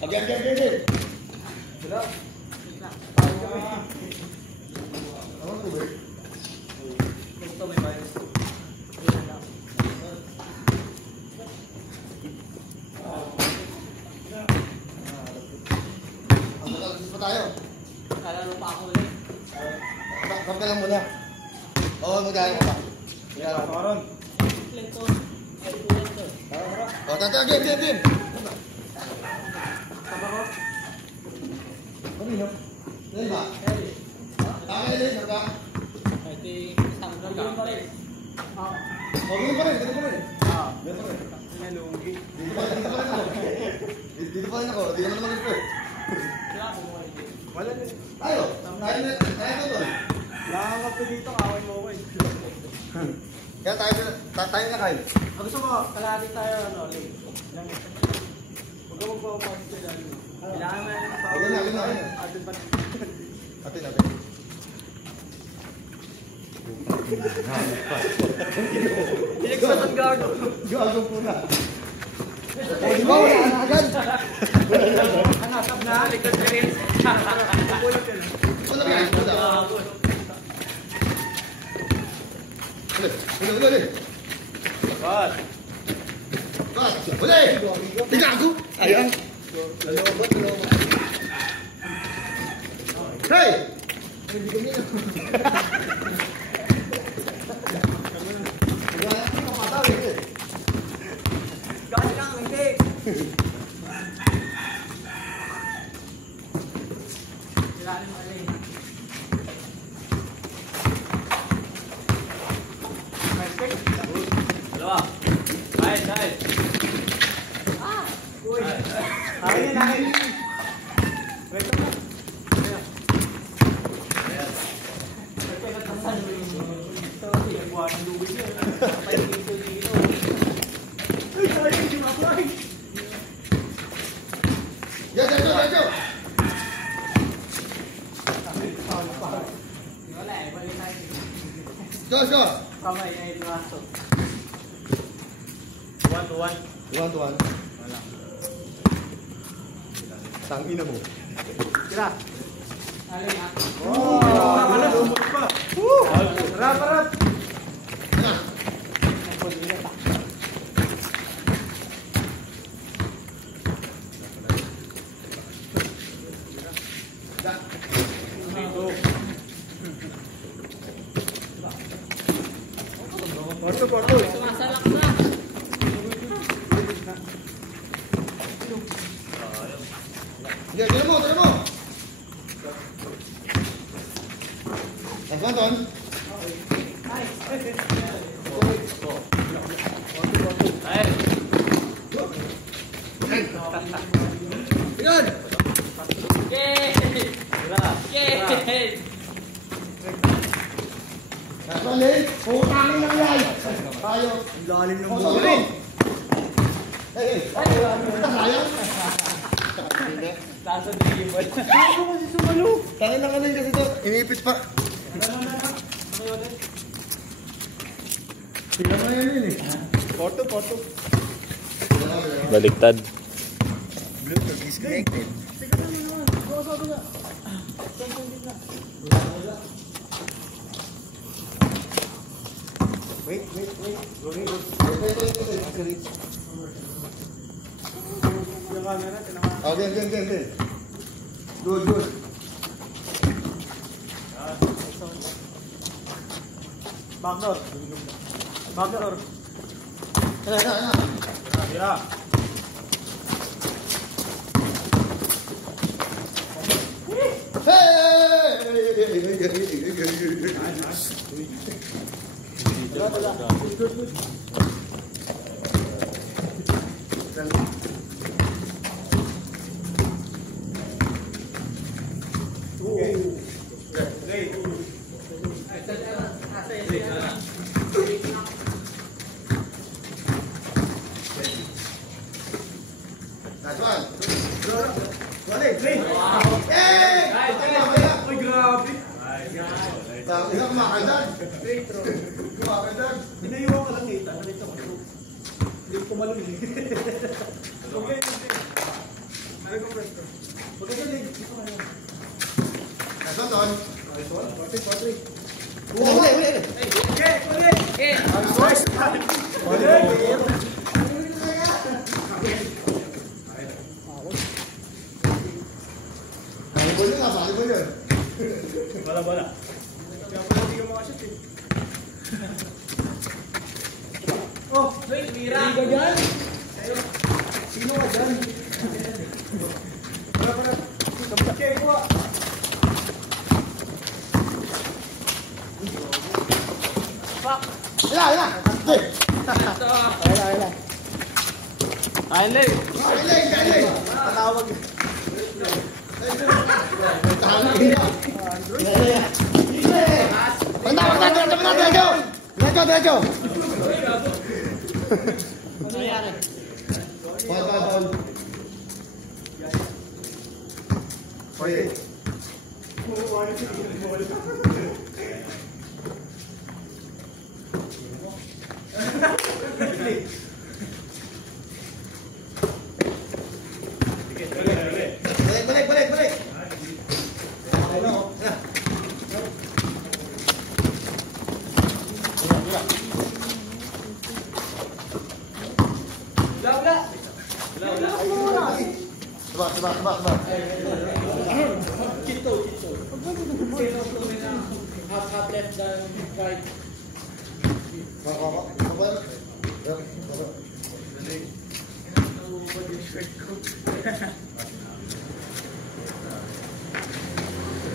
Again. Sila. Ano to ba? Ito may virus. Alis pa tayo. Kalaro pa ako ulit. Kap ka lang muna. Oo, mag-aayos ka pa. Yan, Toron. Ito. Ay, ulit to. O, tata, game. Sama ko. Ano yun? Yan ba? Nakakailan, naka? Ito isang gano'n pa rin. O, ganun pa rin. Ganun pa rin Nalugi. Dito pa rin ako. Di naman naman ito. Wala din. Tayo. Tayo to doon. Nakakapit dito, kaway mo ko eh. Kaya tayo na kayo. Gusto mo, kalahati tayo, late. Huwag ka magpapapasok sa dali. Kailangan na yung power. Atin na. Atin pa. Atin. Inagpatan gago. Gago po na. Di ba wala na agad? Hanasap na. Likod ka rin. Wala ka. Uli. Bas. Uli. Gago. Ayan. Lalobat. Hey! Hindi ko niya. Gano'n lang, hindi. Ilalim mo rin. Dalawa. Side. Uy. Akin. Wait na. Go. Wala eh, balik tayo. Go. Kamay ay limaso. 1-1. 1-1. Wala. Tangina mo. Tira. Alin ha? Lumot pa. Harap. Porto. Sumasalak na. Tira mo. Anton. Tingnan. Yay! Balik. Putangin lang yan. Tayo. Lalim ng Bulo. Hey. Sayang. Taso dribble. Ako kasi sumalo. Tangin lang kasi ito. Inipis pa. Tingnan mo yan eh. Porto. Baliktad. Disconnected. Wait. Yung camera, tinama. Oh, game. Good. Backdoor. Ano. Tira. Grabe. tumalon eh. Okay. Ano ko presto? Magaling. Nagkakon. Nice one. 40. Uli. Okay. Nice. Volleyball yun, volleyball yun. Bala. Kaya pala hindi ka makashoot eh. Oh! Wait, Mira. Hindi ka dyan? Sino ka dyan? Para. Okay, kuha. Fuck. Ila. Hey. Ito. Ayun, Galing. Tatawag. Diretso. Ano nangyari? Ball. Okay. Balik. Sabak. Kito. Half left than right.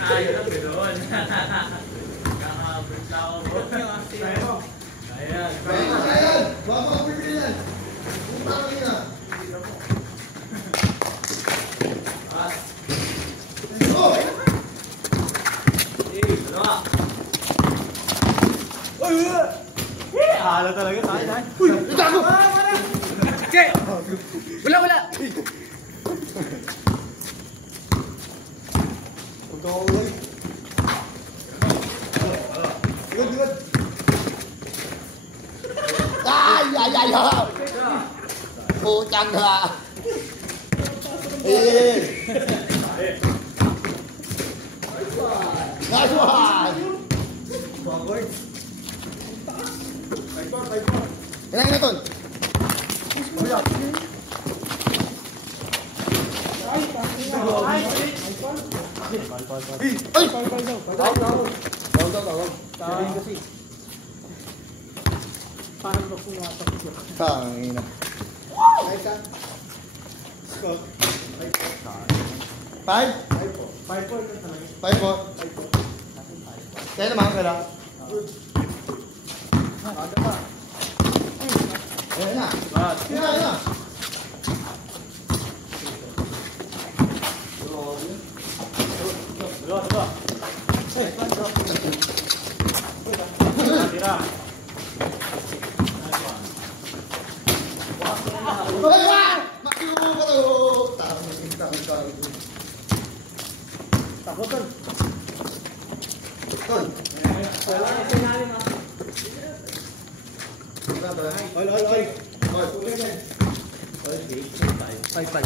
Ayun ang ganoon. Kaka-break lang ako. Ayan. Ayan. Baba ko yan. Punta ka niya. Oh! Dalawa. Hala talaga. Ay. Uy! Itago! Okay. Wala. Huwag ka ulay. Good. Ay! Putang ka! Nice one! Forward. Kailangan na ton. Ay! Tawag. Parang ba kung Tangina. Scott. 5? 5-4. 5-4. Kaya naman kaya. Ada pa. Ayan na. Dua. Tira. Makiyo ka to. Takot kan. Ton. Wala na sinali mo. Ol. 5-5.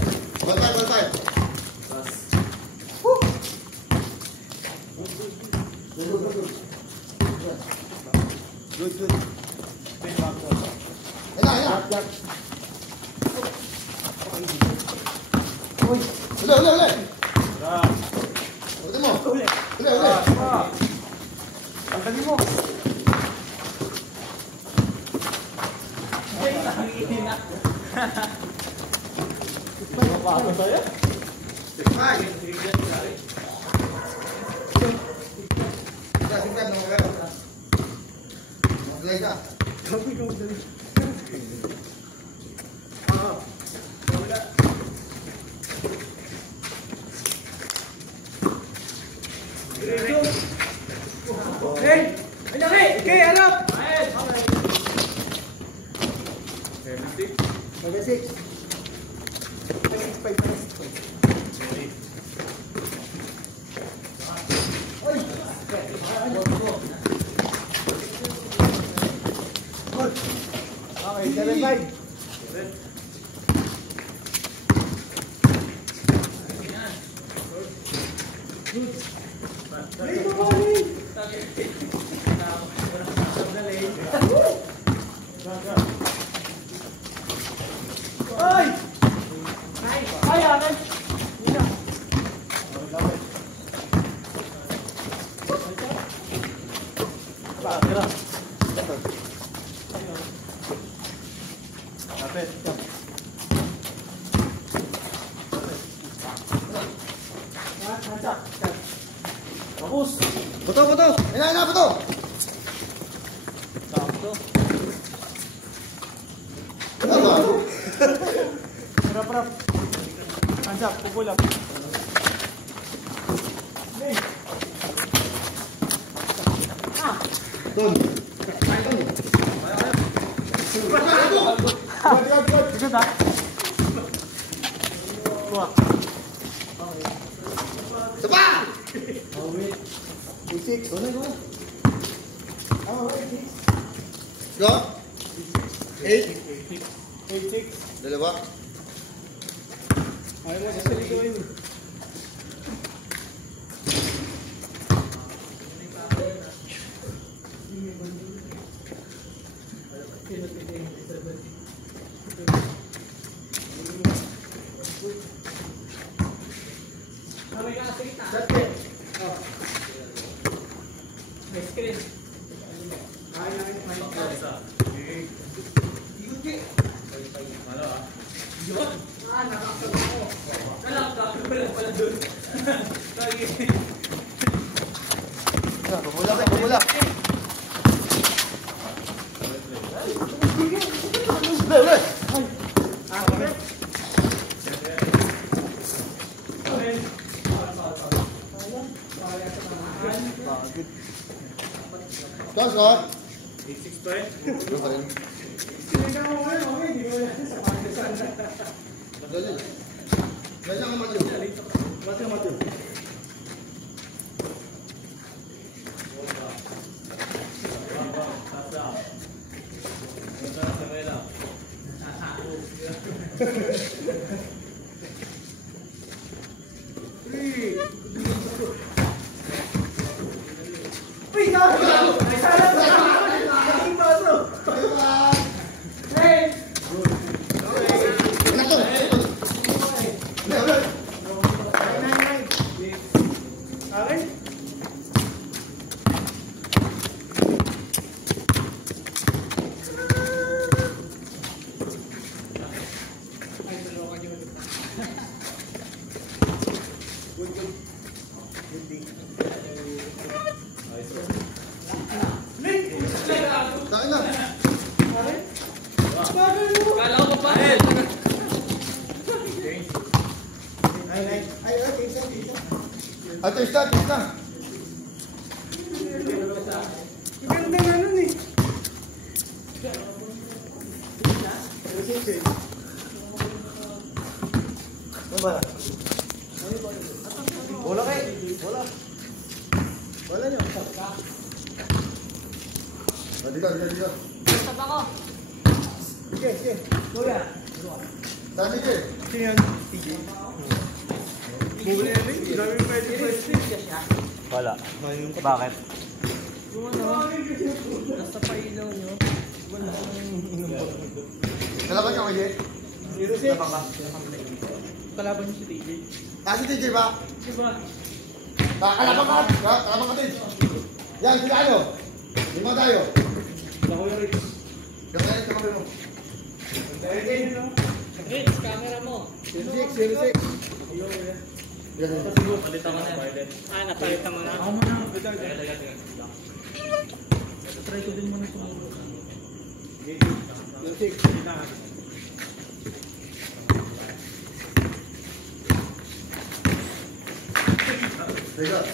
Good. Ayan. Uli. Uli mo. Uli. Ang dali mo. Ay, tangina. Apa saya? Sabi ko dali. Wala. Okay. Okay, alam. Mag-6. Okay, 7-5. Ay! Ay, akin. Kapit. Tapos. Buto, buto. Ayun na, buto. Sakto. Ano ba? Rap. Hands up, pupul up. Doon. Ikot ha. Kuha. Sapa! Six. Go. 8. 8-6. Dalawa. Ayaw mo sa salikuin. Pumula. Go. 8-6 pa eh. Go pa rin. Ganyan ka, Matthew. Tain na. Kala ko pa. Taste na. Ganda na nun eh. Bola kayo. Bola nyo. Dito. Stop ako. Sige. Kuya. Sabi ko. Sino yan? TJ. Muli yan eh. Dami pwede. Wala. Bakit? Yung ano, nasa pailaw nyo. Wala nang inom pa. Kalaban ka kayo? 06. Kalaban nyo si TJ. Si TJ ba? Diba? Kalaban ka din. Yan, sila ano? 5 tayo. Ako yung Rick. Kaya ito kami mo. Rich, camera mo. 06. Yan. Palitan mo na. Napalitan mo na. Ako muna. Try ko din muna sumuro. 06. Teka.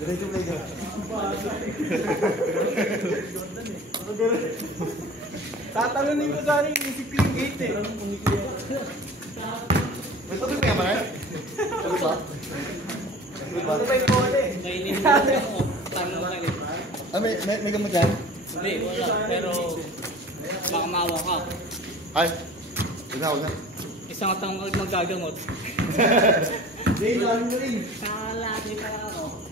Diretso play din. Tatalunin ko sana yung isip ko yung gate eh. May sabi mo yaman eh? Sabi ba? Ano ba yung mole? Kainin mo ako. Tanong lang eh. Ah, may gamot yan? Hindi, wala. Pero baka maawa ka. Ay, huwag na. Isang taong magagamot. Hindi, lalo mo rin. Kalaki pa ako.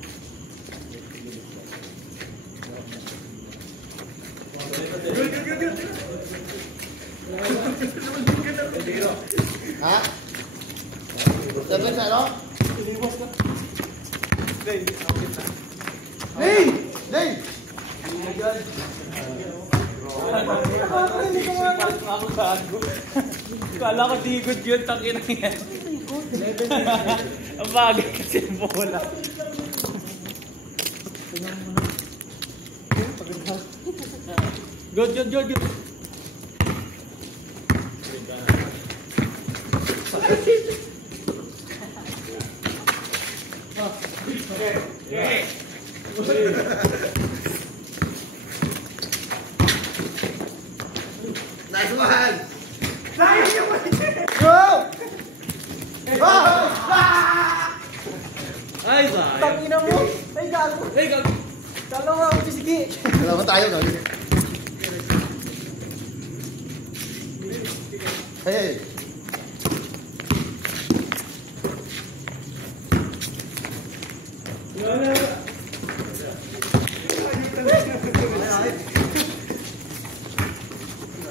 Ha? 7 sa ano? Hey! Hey! Kala ko di good yun, takin na yan. Ang bagay kasi bola. Good. Nice one! Sayang yung mali! Go! Ay, sayang. Tangina mo! Ay, gago! Ay, gag... Dalawa ako, sige! Dalawa tayo, no? Hey!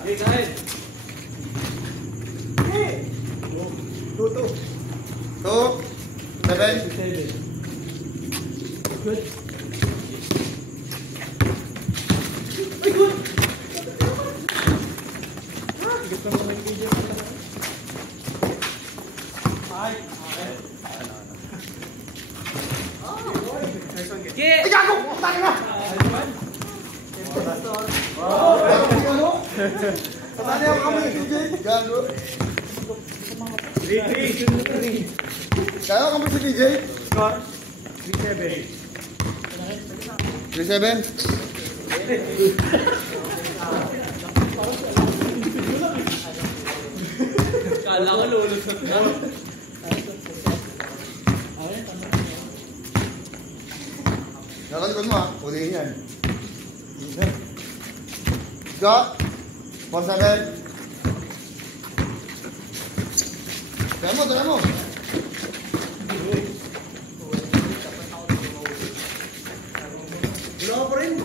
Hey, guys. Tuto! 2, 7. Good. Get! Ay, gago! Tayo na! Saan yung kami, DJ? Gago. Kaya kami si DJ? Score? 3-7. 3-7? Kala ko lulusot na. Nakalikod mo ha, ulihin yan. Go! 4-7. Tara mo. Wala ko rin!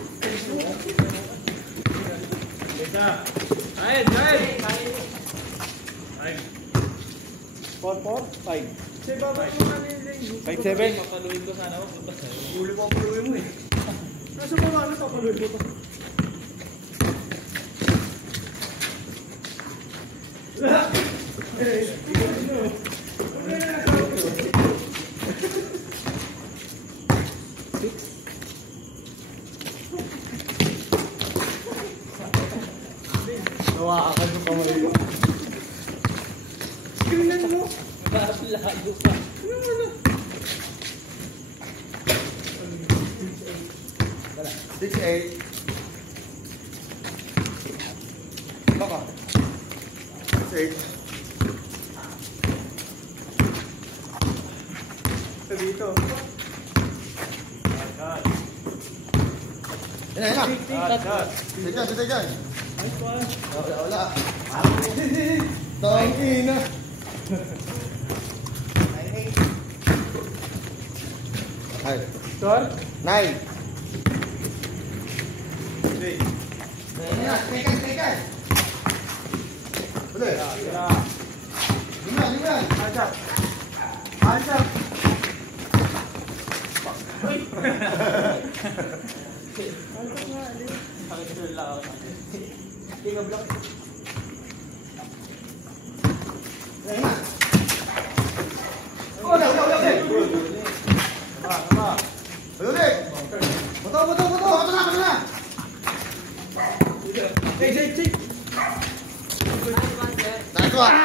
Ayun. 4-4? 5. Say, babay mo nga nila 5-7. Papaluin ko sana ako. Huli mo ang paluin mo eh. Nasa mga ano, papaluin mo to. Nawakan yung kamay ko. Tingnan mo! Lago pa. 6-8. Baka. 6-8. Sa dito. Yan na. Sige dyan. Wala. Tangina. Ay. Score? 9. Hindi. Tekan. Boleh. Lima. Hands up. Tingnan block. Ulit. Betul na. Hey. Nice one.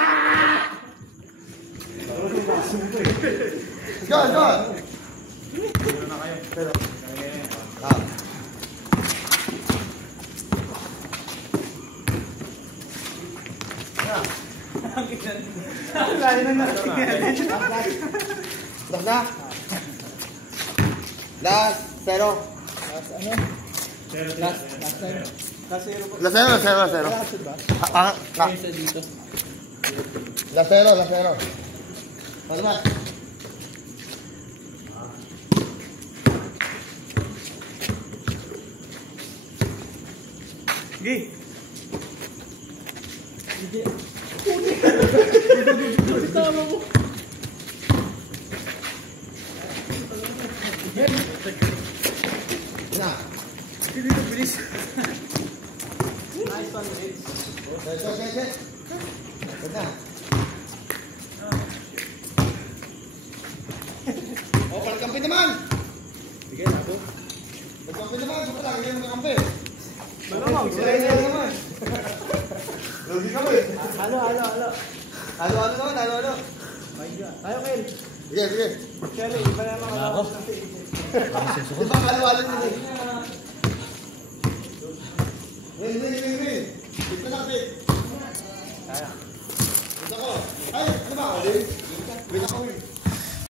Go. Ah. Layo na natin yan. Dah na. Last, zero. Last ano? Last time. Kasi ano po. Last zero, last zero, last zero. Last ba? Ah, Isa dito. last zero, last zero. Ano ba? Gi. Tama mo. Na. Hindi na bilis. Nice one, Rich. Okay. Ganda. Oh, pagkampi naman. Sige, ako. Pagkampi naman, ito pala, ganyan ang kampi. Malamang. Sila naman. Lugi kami. Halo. Ano naman. My God. Tayo, Kel. Sige. Kelly, iba naman ako. Di ba kalo-alo nila eh? Win. Dito na kapit. Kaya. Dito ko. Ay, ano ba ako? Win ako.